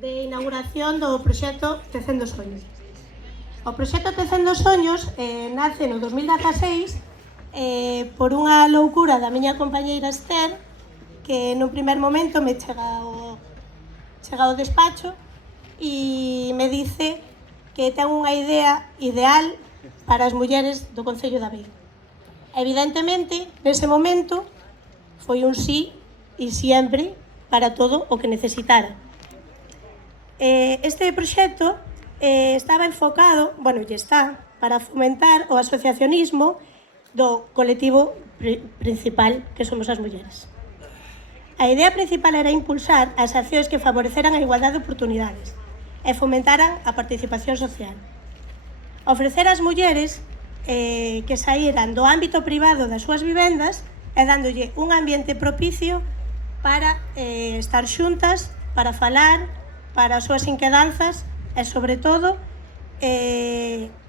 de inauguración do proxecto Tecendo Soños. O proxecto Tecendo Soños nace no 2016 por unha loucura da miña compañeira Esther, que nun primer momento me chega ao despacho e me dice que ten unha idea ideal para as mulleres do Concello da Veiga. Evidentemente, nese momento, foi un sí e sempre para todo o que necesitara. Este proxecto estaba enfocado, e está, para fomentar o asociacionismo do colectivo principal, que somos as mulleres. A idea principal era impulsar as accións que favoreceran a igualdade de oportunidades e fomentaran a participación social. Ofrecer ás mulleres que saíran do ámbito privado das súas vivendas e dándolle un ambiente propicio para estar xuntas, para falar, para as súas inquedanzas e, sobre todo,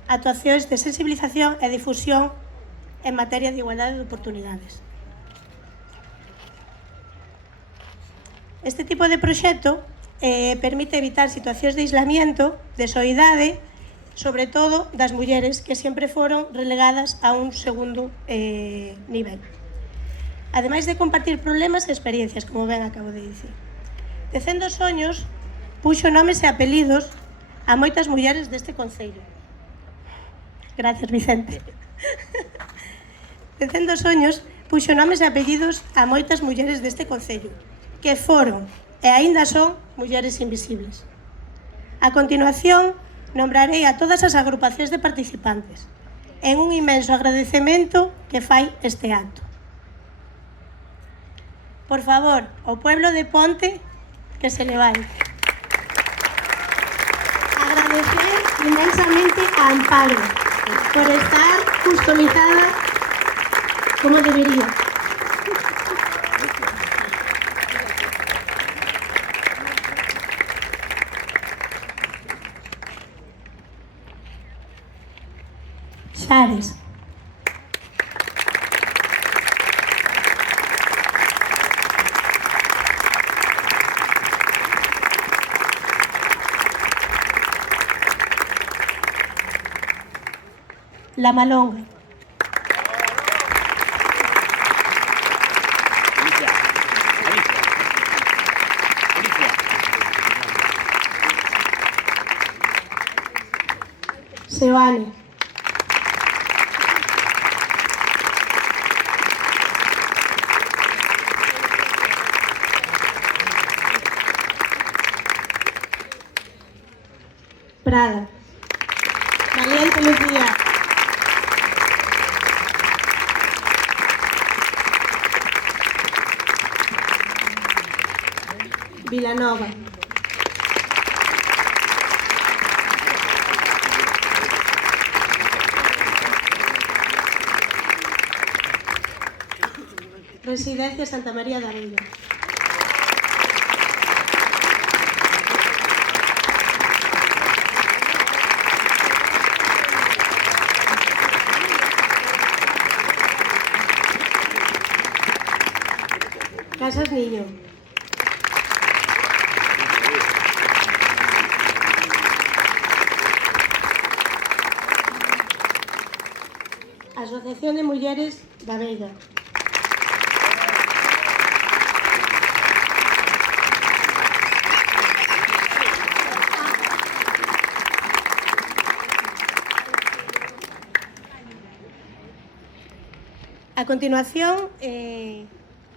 actuacións de sensibilización e difusión en materia de igualdade de oportunidades. Este tipo de proxecto permite evitar situacións de aislamiento, de soidade, sobre todo das mulleres que sempre foron relegadas a un segundo nivel. Ademais de compartir problemas e experiencias, como ben acabo de dicir. Tecendo Soños puxo nomes e apelidos a moitas mulleres deste concello. Gracias, Vicente. Tecendo Soños puxo nomes e apelidos a moitas mulleres deste concello, que foron e aínda son mulleres invisibles. A continuación, nombrarei a todas as agrupacións de participantes en un inmenso agradecemento que fai este acto. Por favor, o pueblo de Ponte, que se levante. Agradecer inmensamente a Amparo por estar customizada como debería. Xares. La Malonga. Seoane. Prada. Valiente Lucía. Vilanova. Residencia Santa María da Veiga. Casas Niño. Asociación de Mulleres da Veiga. A continuación,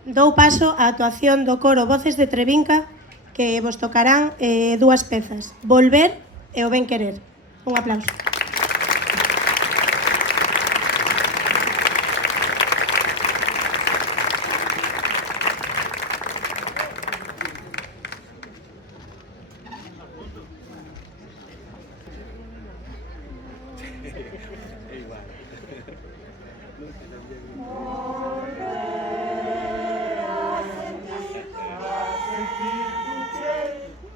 dou paso á actuación do coro Voces de Trevinca, que vos tocarán dúas pezas, Volver e O Ben Querer. Un aplauso.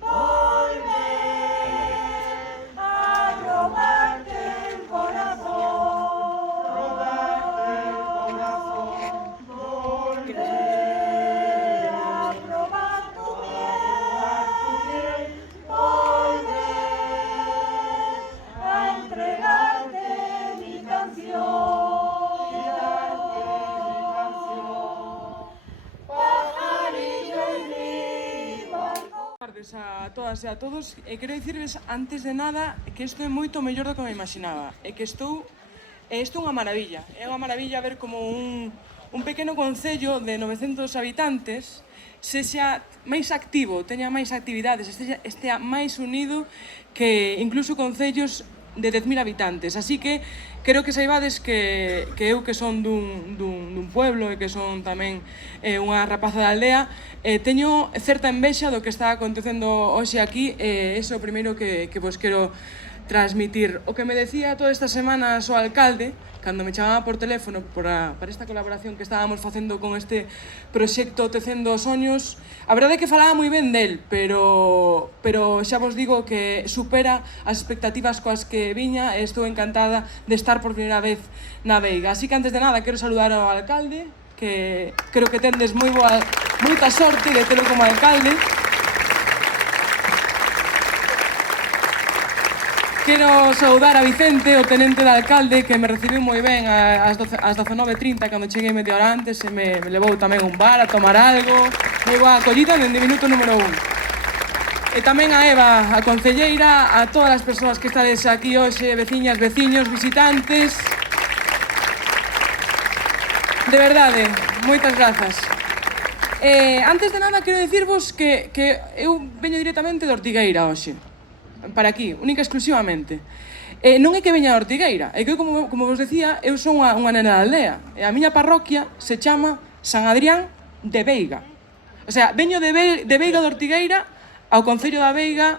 Volver a robar. tardes a todas e a todos. Quero dicirles, antes de nada, que isto é moito mellor do que me imaginaba. E que isto é unha maravilla. É unha maravilla ver como un pequeno concello de 900 habitantes sexa máis activo, teña máis actividades, estea máis unido que incluso concellos de 10.000 habitantes. Así que quero que saibades que eu, que son dun pueblo e que son tamén unha rapaza da aldea, teño certa envexa do que está acontecendo hoxe aquí, e iso é o primeiro que vos quero transmitir. O que me decía toda esta semana o alcalde, cando me chamaba por teléfono para esta colaboración que estábamos facendo con este proxecto Tecendo Soños, a verdade é que falaba moi ben del, pero xa vos digo que supera as expectativas coas que viña, e estou encantada de estar por primeira vez na Veiga. Así que antes de nada quero saludar ao alcalde, que creo que tendes moita sorte de telo como alcalde. Quero saudar a Vicente, o tenente de alcalde, que me recibiu moi ben ás 19:30, cando cheguei media hora antes, e me levou tamén un bar a tomar algo. Moi boa acollida dende minuto número 1. E tamén a Eva, a concelleira, a todas as persoas que estades aquí hoxe, veciñas, veciños, visitantes. De verdade, moitas grazas. Antes de nada, quero dicirvos que eu veño directamente de Ortigueira hoxe. Para aquí, única e exclusivamente. Non é que veña a Ortigueira, é que, como vos decía, eu son unha nena da aldea, e a miña parroquia se chama San Adrián de Veiga. O sea, veño de Veiga de Ortigueira ao concello da Veiga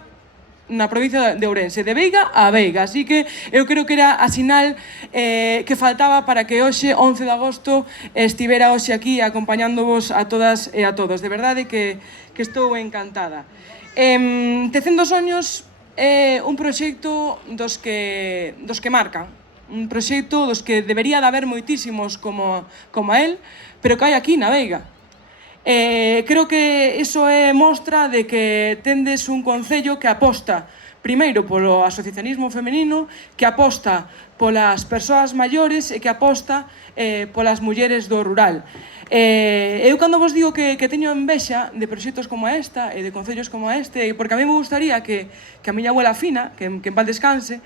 na provincia de Ourense, de Veiga a Veiga. Así que eu creo que era a sinal que faltaba para que hoxe, 11 de agosto, estivera hoxe aquí acompañándovos a todas e a todos. De verdade que estou encantada. Tecendo Soños é un proxecto dos que marcan, un proxecto dos que debería de haber moitísimos como a él, pero que hai aquí na Veiga. Creo que iso é mostra de que tendes un concello que aposta primeiro polo asociacionismo femenino, que aposta polas persoas maiores e que aposta polas mulleres do rural. Eu cando vos digo que teño envexa de proxectos como esta e de concellos como este, porque a mí me gustaría que a miña abuela Fina, que en paz descanse,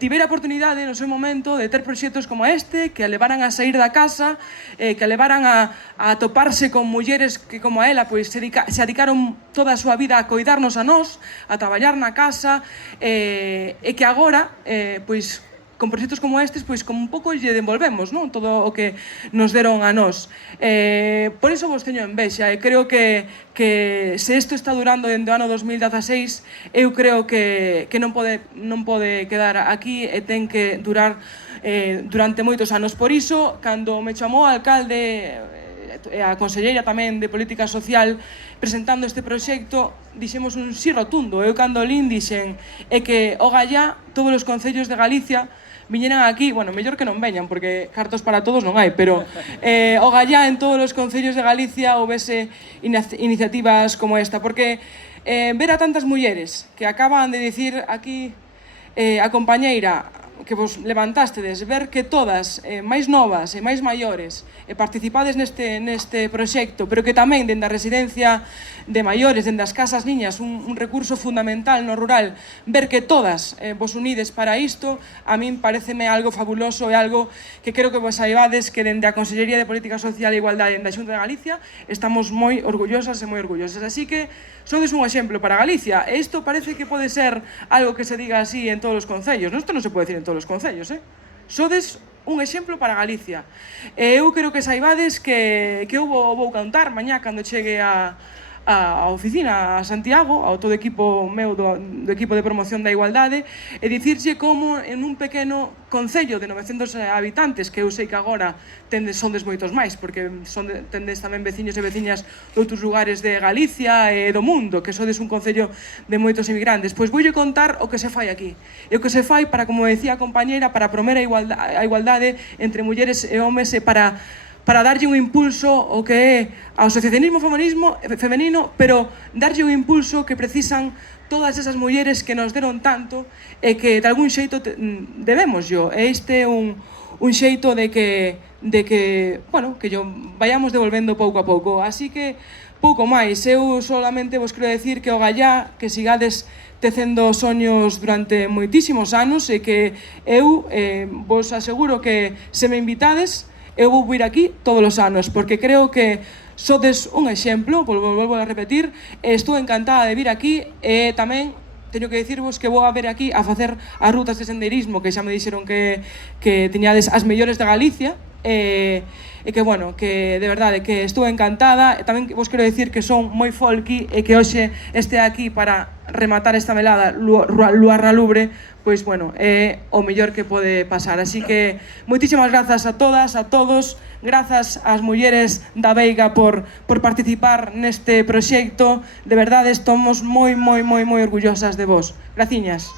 tivera a oportunidade no seu momento de ter proxectos como este, que a levaran a sair da casa, que a levaran a toparse con mulleres que, como a ela, pois, se dedicaron toda a súa vida a coidarnos a nós, a traballar na casa, e que agora, pois, con proxectos como estes, pois como un pouco lle devolvemos, non? Todo o que nos deron a nós. Por iso vos teño envexa, e creo que se isto está durando dende o ano 2016, eu creo que non pode quedar aquí e ten que durar durante moitos anos. Por iso, cando me chamou o alcalde e a conselleira tamén de Política Social presentando este proxecto, dixemos un sí rotundo. Eu cando lín dixen é que o gallá todos os concellos de Galicia viñeran aquí, bueno, mellor que non veñan, porque cartos para todos non hai, pero o gallá en todos os concellos de Galicia houvese iniciativas como esta, porque ver a tantas mulleres que acaban de dicir aquí a compañeira que vos levantástedes, ver que todas, máis novas e máis maiores, participades neste proxecto, pero que tamén dende a residencia de maiores, dende as casas niñas, un recurso fundamental no rural, ver que todas vos unides para isto, a min pareceme algo fabuloso e algo que quero que vos saibades que dende a Consellería de Política Social e Igualdade da Xunta de Galicia estamos moi orgullosas e moi orgullosas. Así que sodes un exemplo para Galicia, e isto parece que pode ser algo que se diga así en todos os concellos. Isto non se pode decir en todos os concellos, sodes un exemplo para Galicia. Eu quero que saibades que eu vou contar mañá cando chegue a oficina a Santiago, ao todo equipo meu do equipo de promoción da igualdade, e dicirlle como en un pequeno concello de 900 habitantes, que eu sei que agora sondes moitos máis, porque tendes tamén veciños e veciñas de outros lugares de Galicia e do mundo, que sodes un concello de moitos emigrantes. Pois voulle contar o que se fai aquí. E o que se fai para, como decía a compañeira, para promover a igualdade entre mulleres e homes e para darlle un impulso ao que é ao asociacionismo femenino, pero darlle un impulso que precisan todas esas mulleres que nos deron tanto e que de algún xeito debemos yo. E este é un xeito de que bueno, que yo vayamos devolvendo pouco a pouco. Así que pouco máis. Eu solamente vos quero decir que o gallá, que sigades tecendo soños durante moitísimos anos e que eu vos aseguro que se me invitades, eu vou vir aquí todos os anos, porque creo que sodes un exemplo, volvo a repetir, estou encantada de vir aquí e tamén teño que dicirvos que vou a ver aquí a facer as rutas de sendeirismo que xa me dixeron que teñades as mellores de Galicia e que, bueno, que de verdade que estou encantada. E tamén vos quero dicir que son moi folky e que hoxe este aquí para rematar esta velada Luar na Lubre, pois, bueno, é o mellor que pode pasar. Así que moitísimas grazas a todas, a todos, grazas ás mulleres da Veiga por participar neste proxecto. De verdade, estamos moi orgullosas de vos. Graciñas.